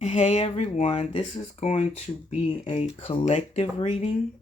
Hey everyone, this is going to be a collective reading.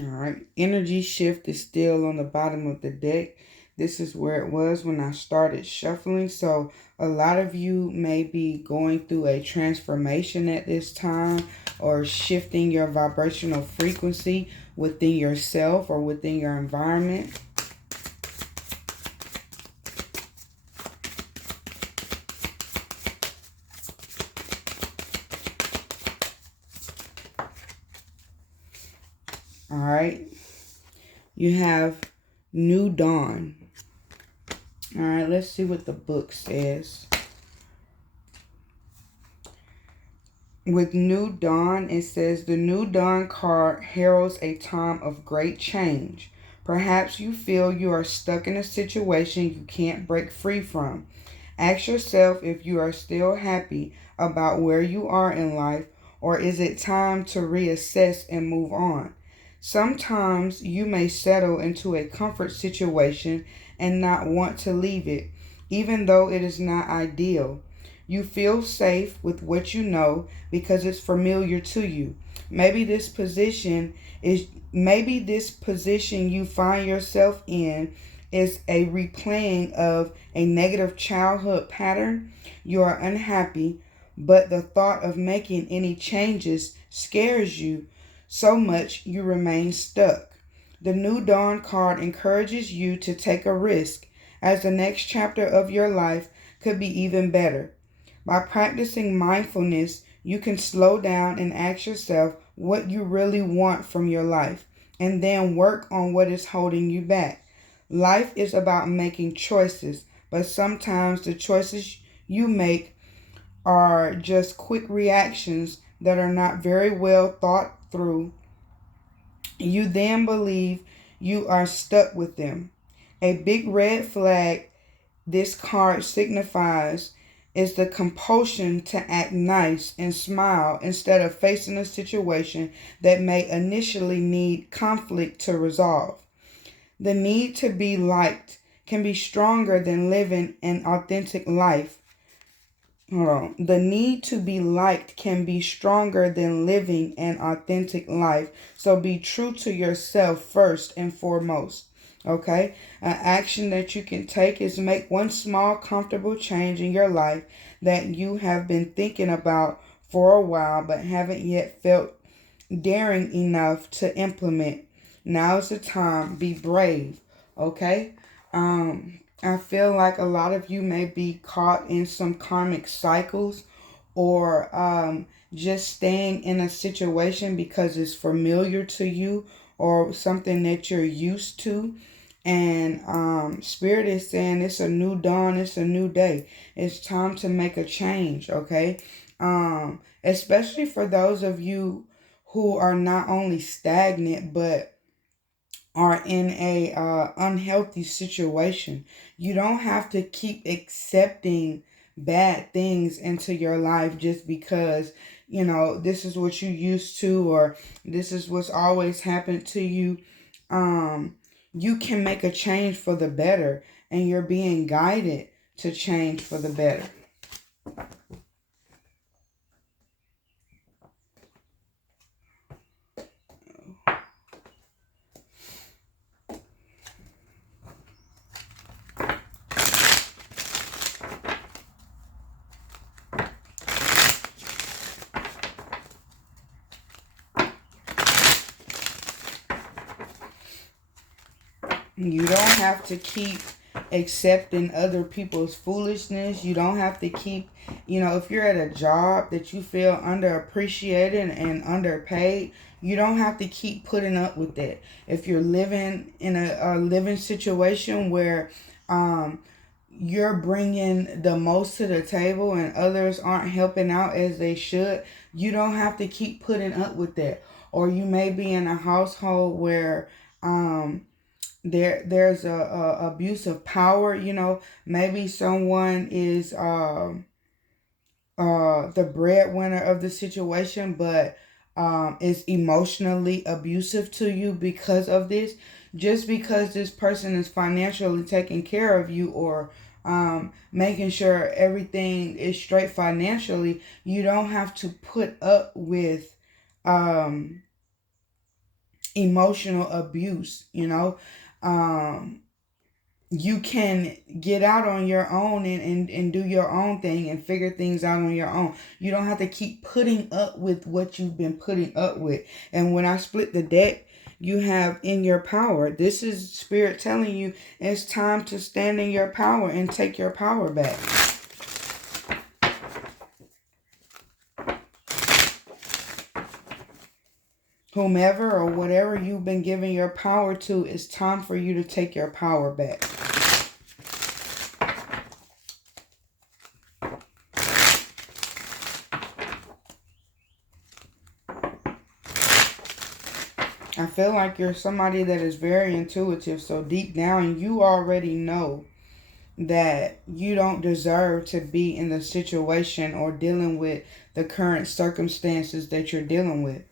All right, energy shift is still on the bottom of the deck. This is where it was when I started shuffling. So a lot of you may be going through a transformation at this time or shifting your vibrational frequency within yourself or within your environment. All right. You have New Dawn. All right, let's see what the book says. With New Dawn, it says the New Dawn card heralds a time of great change. Perhaps you feel you are stuck in a situation you can't break free from. Ask yourself if you are still happy about where you are in life, or is it time to reassess and move on? Sometimes you may settle into a comfort situation and not want to leave it, even though it is not ideal. You feel safe with what you know because it's familiar to you. Maybe this position you find yourself in is a replaying of a negative childhood pattern. You are unhappy, but the thought of making any changes scares you so much you remain stuck. The New Dawn card encourages you to take a risk, as the next chapter of your life could be even better. By practicing mindfulness, you can slow down and ask yourself what you really want from your life, and then work on what is holding you back. Life is about making choices, but sometimes the choices you make are just quick reactions that are not very well thought through. You then believe you are stuck with them. A big red flag this card signifies is the compulsion to act nice and smile instead of facing a situation that may initially need conflict to resolve. The need to be liked can be stronger than living an authentic life. Hold on. The need to be liked can be stronger than living an authentic life. So be true to yourself first and foremost. Okay? An action that you can take is make one small, comfortable change in your life that you have been thinking about for a while but haven't yet felt daring enough to implement. Now's the time. Be brave. Okay? I feel like a lot of you may be caught in some karmic cycles or just staying in a situation because it's familiar to you or something that you're used to. And Spirit is saying it's a new dawn, it's a new day. It's time to make a change, okay? Especially for those of you who are not only stagnant, but are in a unhealthy situation. You don't have to keep accepting bad things into your life just because, you know, this is what you used to or this is what's always happened to you. You can make a change for the better, and you're being guided to change for the better. You don't have to keep accepting other people's foolishness. You don't have to keep, if you're at a job that you feel underappreciated and underpaid, you don't have to keep putting up with that. If you're living in a living situation where you're bringing the most to the table and others aren't helping out as they should, you don't have to keep putting up with that. Or you may be in a household where there's a abuse of power. Maybe someone is the breadwinner of the situation, but is emotionally abusive to you because of this. Just because this person is financially taking care of you, or making sure everything is straight financially, you don't have to put up with emotional abuse. You can get out on your own and do your own thing and figure things out on your own. You don't have to keep putting up with what you've been putting up with. And when I split the deck, you have in your power. This is Spirit telling you it's time to stand in your power and take your power back. Whomever or whatever you've been giving your power to, it's time for you to take your power back. I feel like you're somebody that is very intuitive. So deep down, you already know that you don't deserve to be in the situation or dealing with the current circumstances that you're dealing with.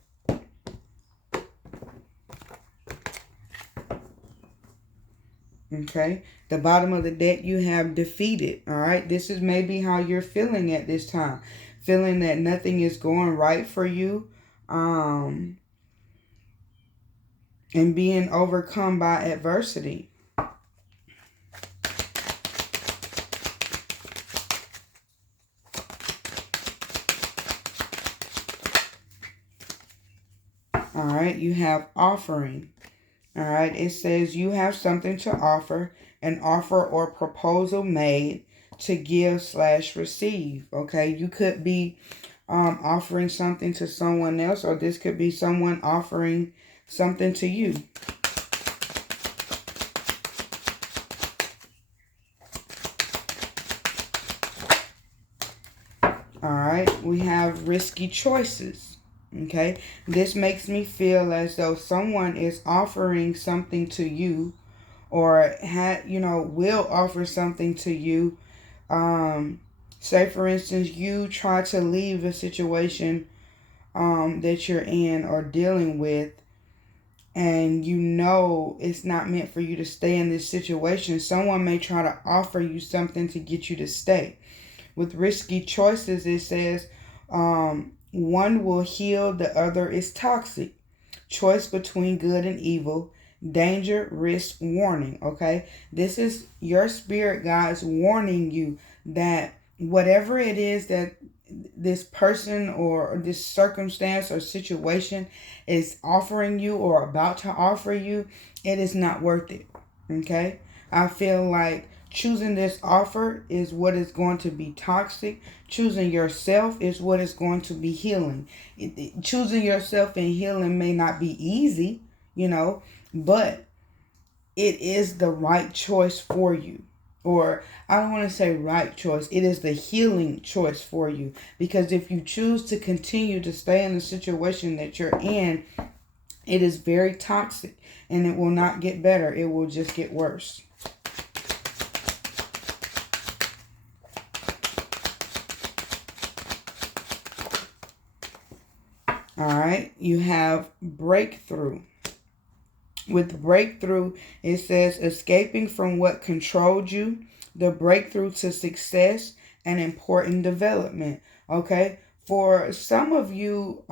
Okay. The bottom of the deck, you have defeated. All right. This is maybe how you're feeling at this time. Feeling that nothing is going right for you. And being overcome by adversity. All right, you have offering. All right, it says you have something to offer, an offer or proposal made to give/receive. Okay, you could be offering something to someone else, or this could be someone offering something to you. All right, we have risky choices. Okay, this makes me feel as though someone is offering something to you, or will offer something to you. Say for instance, you try to leave a situation that you're in or dealing with, and it's not meant for you to stay in this situation. Someone may try to offer you something to get you to stay. With risky choices, it says one will heal, the other is toxic. Choice between good and evil. Danger, risk, warning. Okay, this is your spirit guides warning you that whatever it is that this person or this circumstance or situation is offering you or about to offer you, it is not worth it. Okay, I feel like choosing this offer is what is going to be toxic. Choosing yourself is what is going to be healing. Choosing yourself and healing may not be easy, but it is the right choice for you. Or I don't want to say right choice. It is the healing choice for you. Because if you choose to continue to stay in the situation that you're in, it is very toxic and it will not get better. It will just get worse. All right, you have breakthrough. With breakthrough, it says escaping from what controlled you, the breakthrough to success, and important development. Okay, for some of you,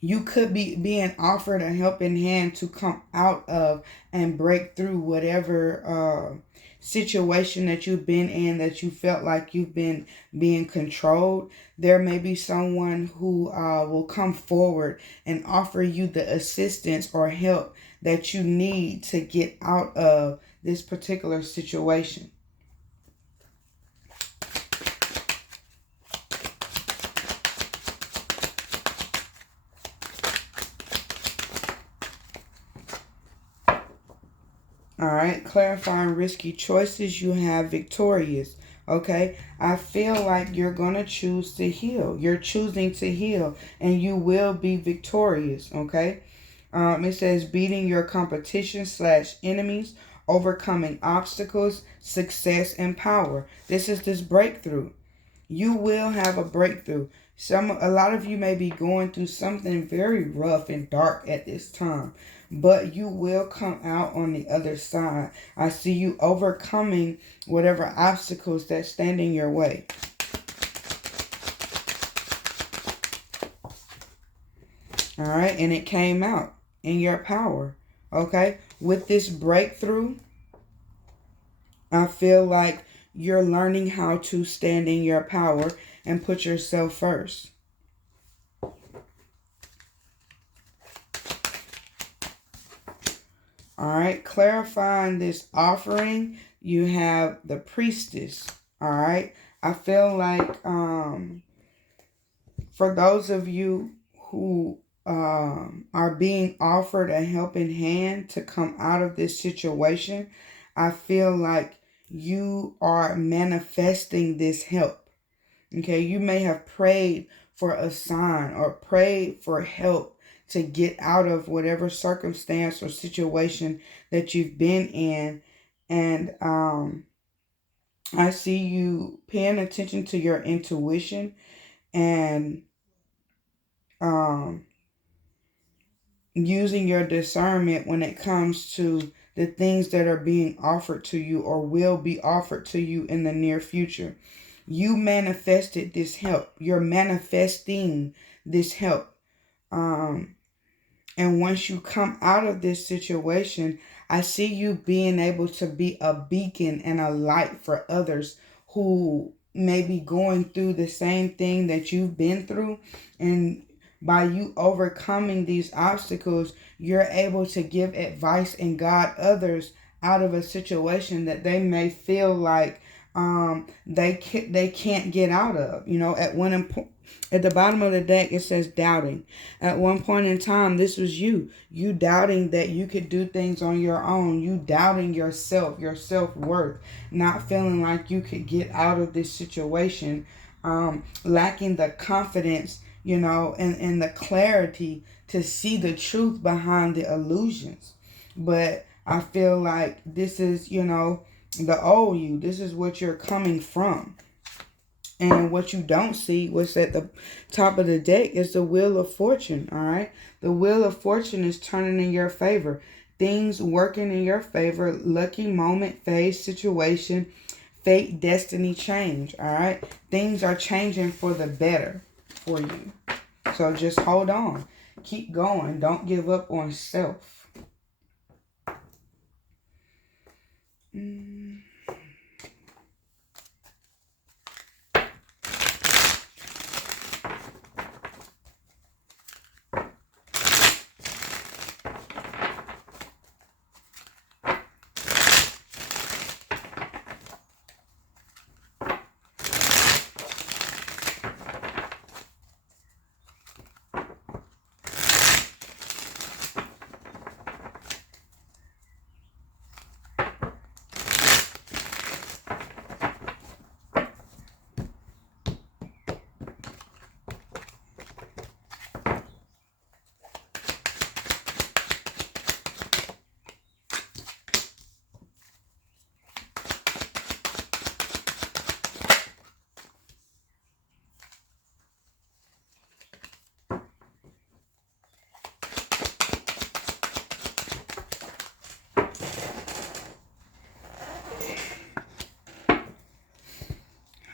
you could be being offered a helping hand to come out of and break through whatever situation that you've been in, that you felt like you've been being controlled. There may be someone who will come forward and offer you the assistance or help that you need to get out of this particular situation. All right, clarifying risky choices, you have victorious. Okay, I feel like you're going to choose to heal. You're choosing to heal and you will be victorious. Okay, it says beating your competition / enemies, overcoming obstacles, success, and power. This is this breakthrough. You will have a breakthrough. A lot of you may be going through something very rough and dark at this time, but you will come out on the other side. I see you overcoming whatever obstacles that stand in your way. All right, and it came out in your power. Okay, with this breakthrough, I feel like you're learning how to stand in your power and put yourself first. All right, clarifying this offering, you have the priestess. All right, I feel like for those of you who are being offered a helping hand to come out of this situation, I feel like you are manifesting this help. Okay, you may have prayed for a sign or prayed for help to get out of whatever circumstance or situation that you've been in. And I see you paying attention to your intuition and using your discernment when it comes to the things that are being offered to you or will be offered to you in the near future. You manifested this help. You're manifesting this help. And once you come out of this situation, I see you being able to be a beacon and a light for others who may be going through the same thing that you've been through. And by you overcoming these obstacles, you're able to give advice and guide others out of a situation that they may feel like they can't get out of. You know, at the bottom of the deck it says doubting. At one point in time, this was you doubting that you could do things on your own, you doubting yourself, your self-worth, not feeling like you could get out of this situation, lacking the confidence, you know, and the clarity to see the truth behind the illusions. But I feel like this is, you know, the old you. This is what you're coming from. And what you don't see, what's at the top of the deck, is the Wheel of Fortune, all right? The Wheel of Fortune is turning in your favor. Things working in your favor, lucky moment, phase, situation, fate, destiny, change, all right? Things are changing for the better for you. So just hold on. Keep going. Don't give up on self.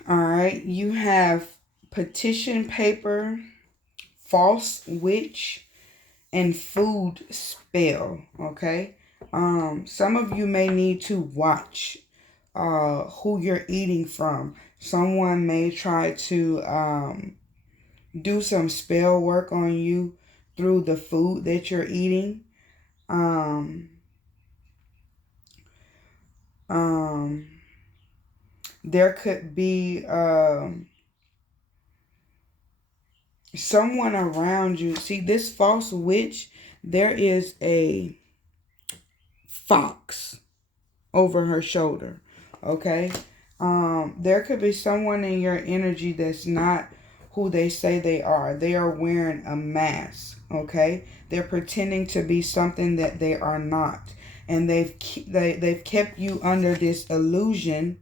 All right, you have petition paper, false witch, and food spell. Okay, some of you may need to watch who you're eating from. Someone may try to do some spell work on you through the food that you're eating. Um, there could be someone around you. See, this false witch, there is a fox over her shoulder. Okay? There could be someone in your energy that's not who they say they are. They are wearing a mask. Okay? They're pretending to be something that they are not. And they've kept you under this illusion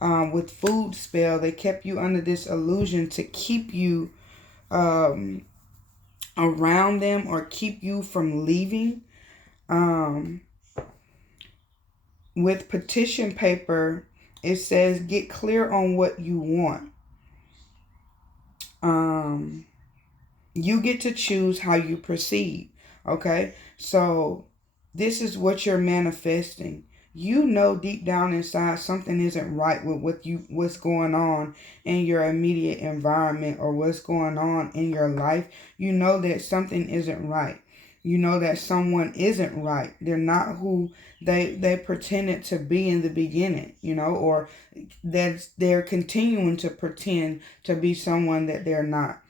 with food spell. They kept you under this illusion to keep you around them or keep you from leaving. With petition paper, it says get clear on what you want. You get to choose how you proceed. Okay, so this is what you're manifesting. You know deep down inside something isn't right with what's going on in your immediate environment or what's going on in your life. You know that something isn't right. You know that someone isn't right. They're not who they pretended to be in the beginning, or that they're continuing to pretend to be someone that they're not.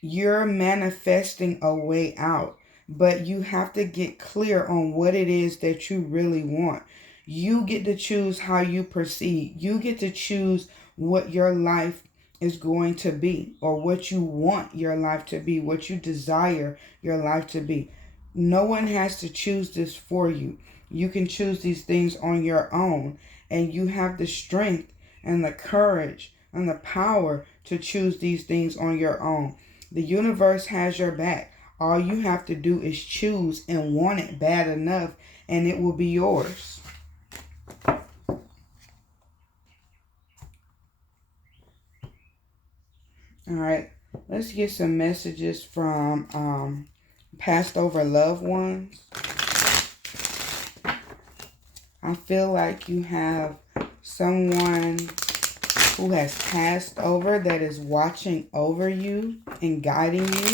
You're manifesting a way out, but you have to get clear on what it is that you really want. You get to choose how you proceed. You get to choose what your life is going to be, or what you want your life to be, what you desire your life to be. No one has to choose this for you. You can choose these things on your own, and you have the strength and the courage and the power to choose these things on your own. The universe has your back. All you have to do is choose and want it bad enough, and it will be yours. All right, let's get some messages from passed over loved ones. I feel like you have someone who has passed over that is watching over you and guiding you.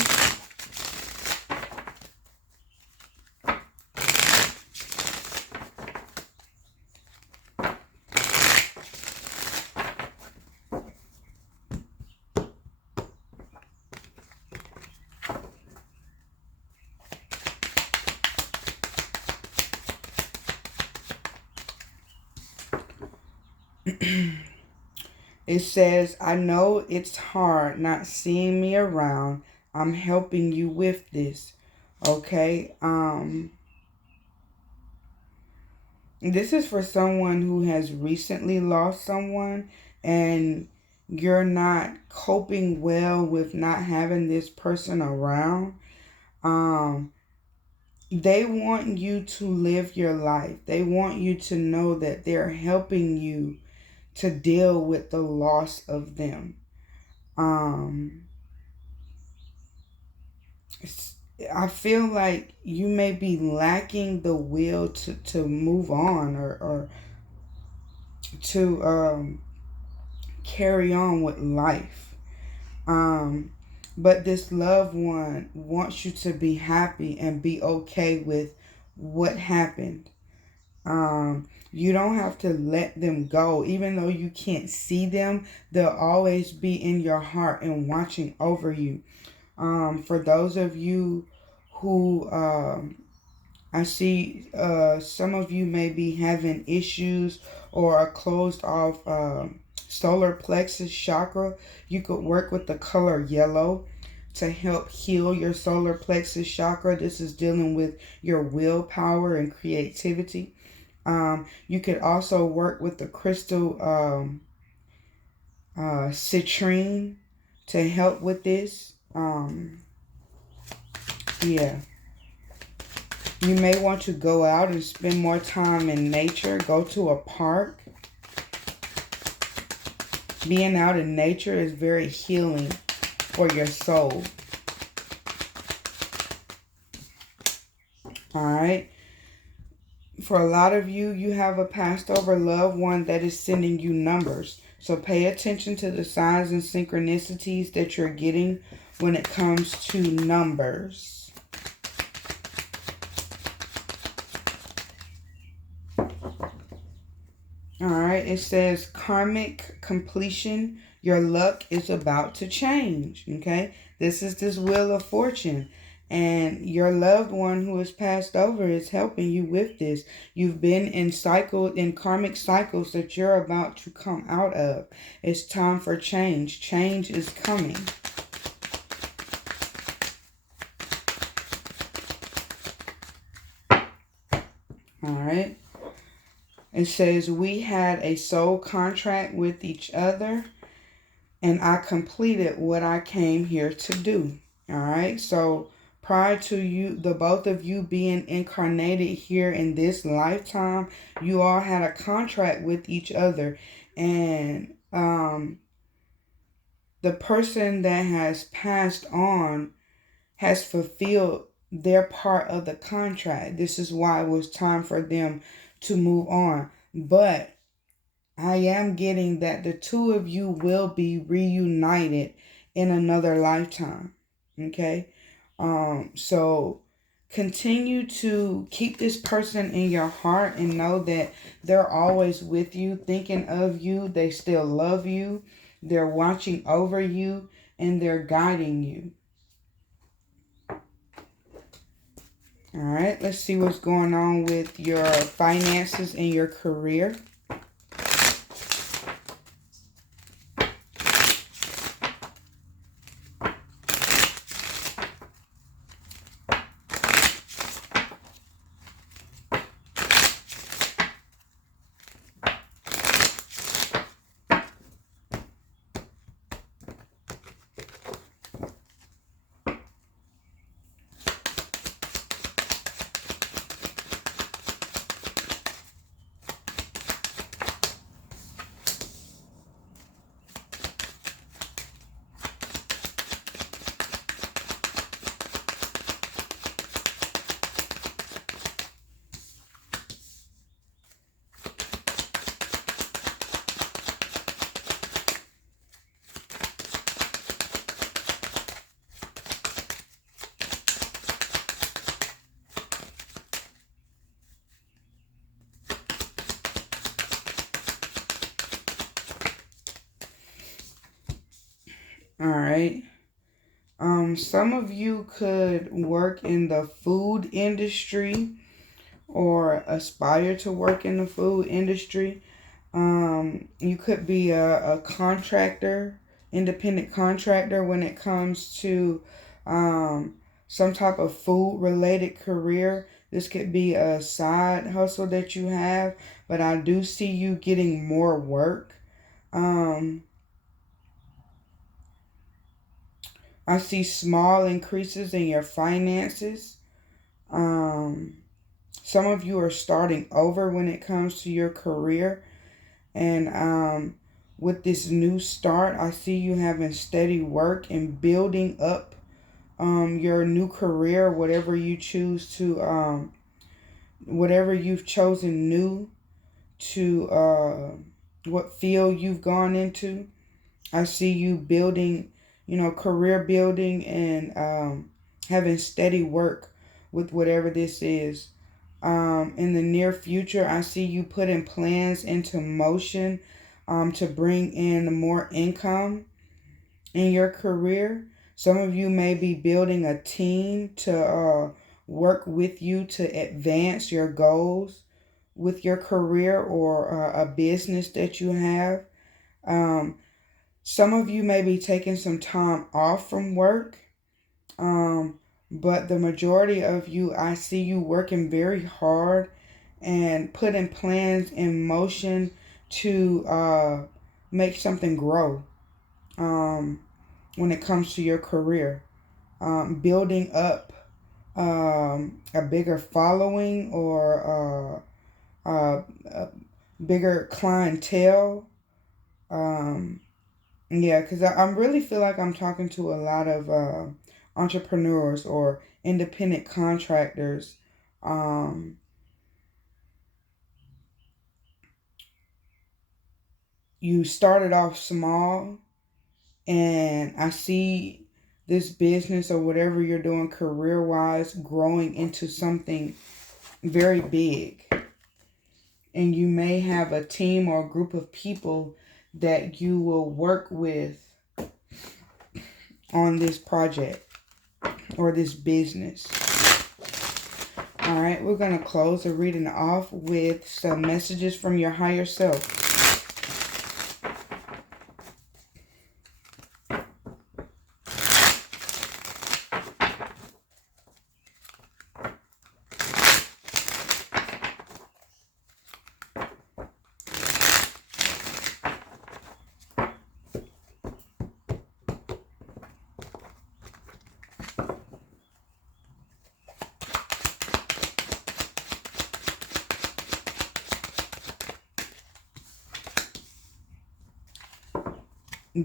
It says, I know it's hard not seeing me around. I'm helping you with this. Okay. This is for someone who has recently lost someone, and you're not coping well with not having this person around. They want you to live your life. They want you to know that they're helping you to deal with the loss of them. I feel like you may be lacking the will to move on, or to carry on with life. But this loved one wants you to be happy and be okay with what happened. You don't have to let them go. Even though you can't see them, they'll always be in your heart and watching over you. For those of you who, I see some of you may be having issues or a closed off solar plexus chakra. You could work with the color yellow to help heal your solar plexus chakra. This is dealing with your willpower and creativity. You could also work with the crystal citrine to help with this. Yeah. You may want to go out and spend more time in nature. Go to a park. Being out in nature is very healing for your soul. All right. For a lot of you, you have a passed over loved one that is sending you numbers. So pay attention to the signs and synchronicities that you're getting when it comes to numbers. right, it says karmic completion. Your luck is about to change. Okay, this is this wheel of fortune. And your loved one who has passed over is helping you with this. You've been in karmic cycles that you're about to come out of. It's time for change. Change is coming. All right. It says, we had a soul contract with each other, and I completed what I came here to do. All right. So prior to you, the both of you being incarnated here in this lifetime, you all had a contract with each other. And the person that has passed on has fulfilled their part of the contract. This is why it was time for them to move on. But I am getting that the two of you will be reunited in another lifetime. Okay? So continue to keep this person in your heart and know that they're always with you, thinking of you. They still love you. They're watching over you and they're guiding you. All right, let's see what's going on with your finances and your career. All right. Some of you could work in the food industry or aspire to work in the food industry. You could be a contractor, independent contractor when it comes to some type of food related career. This could be a side hustle that you have, but I do see you getting more work. I see small increases in your finances. Um, some of you are starting over when it comes to your career. And with this new start, I see you having steady work and building up your new career, whatever you choose to, whatever you've chosen new to, what field you've gone into. I see you building, career building and having steady work with whatever this is. In the near future, I see you putting plans into motion to bring in more income in your career. Some of you may be building a team to work with you to advance your goals with your career or a business that you have. Um, some of you may be taking some time off from work, but the majority of you, I see you working very hard and putting plans in motion to make something grow when it comes to your career. Building up a bigger following or a bigger clientele. Yeah, because I really feel like I'm talking to a lot of entrepreneurs or independent contractors. You started off small, and I see this business or whatever you're doing career wise growing into something very big. And you may have a team or a group of people that you will work with on this project or this business. All right, we're going to close the reading off with some messages from your higher self.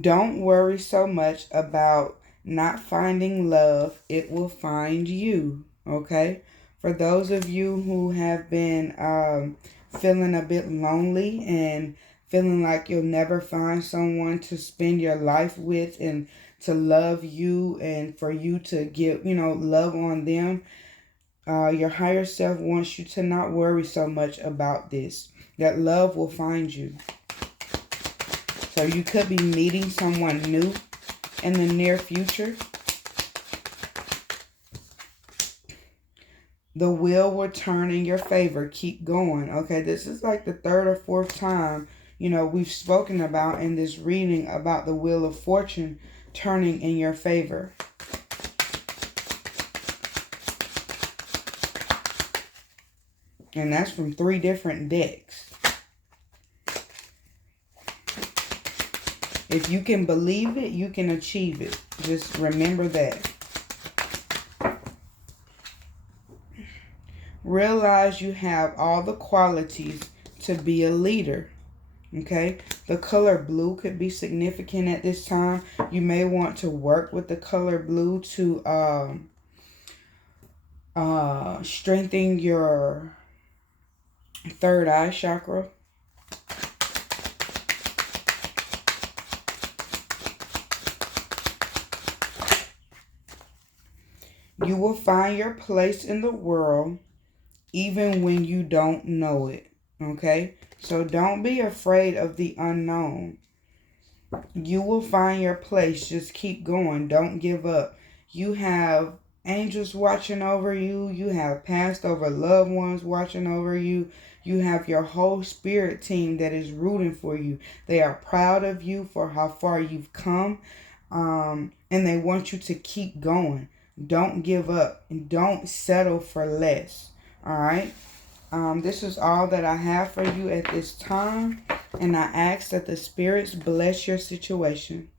Don't worry so much about not finding love. It will find you. Okay? For those of you who have been feeling a bit lonely and feeling like you'll never find someone to spend your life with and to love you and for you to give, love on them, your higher self wants you to not worry so much about this. That love will find you. So you could be meeting someone new in the near future. The wheel will turn in your favor. Keep going. Okay, this is like the third or fourth time, we've spoken about in this reading about the wheel of fortune turning in your favor. And that's from 3 different decks. If you can believe it, you can achieve it. Just remember that. Realize you have all the qualities to be a leader. Okay? The color blue could be significant at this time. You may want to work with the color blue to strengthen your third eye chakra. You will find your place in the world even when you don't know it. Okay? So don't be afraid of the unknown. You will find your place. Just keep going. Don't give up. You have angels watching over you. You have passed over loved ones watching over you. You have your whole spirit team that is rooting for you. They are proud of you for how far you've come. And they want you to keep going. Don't give up. And don't settle for less. All right? This is all that I have for you at this time. And I ask that the spirits bless your situation.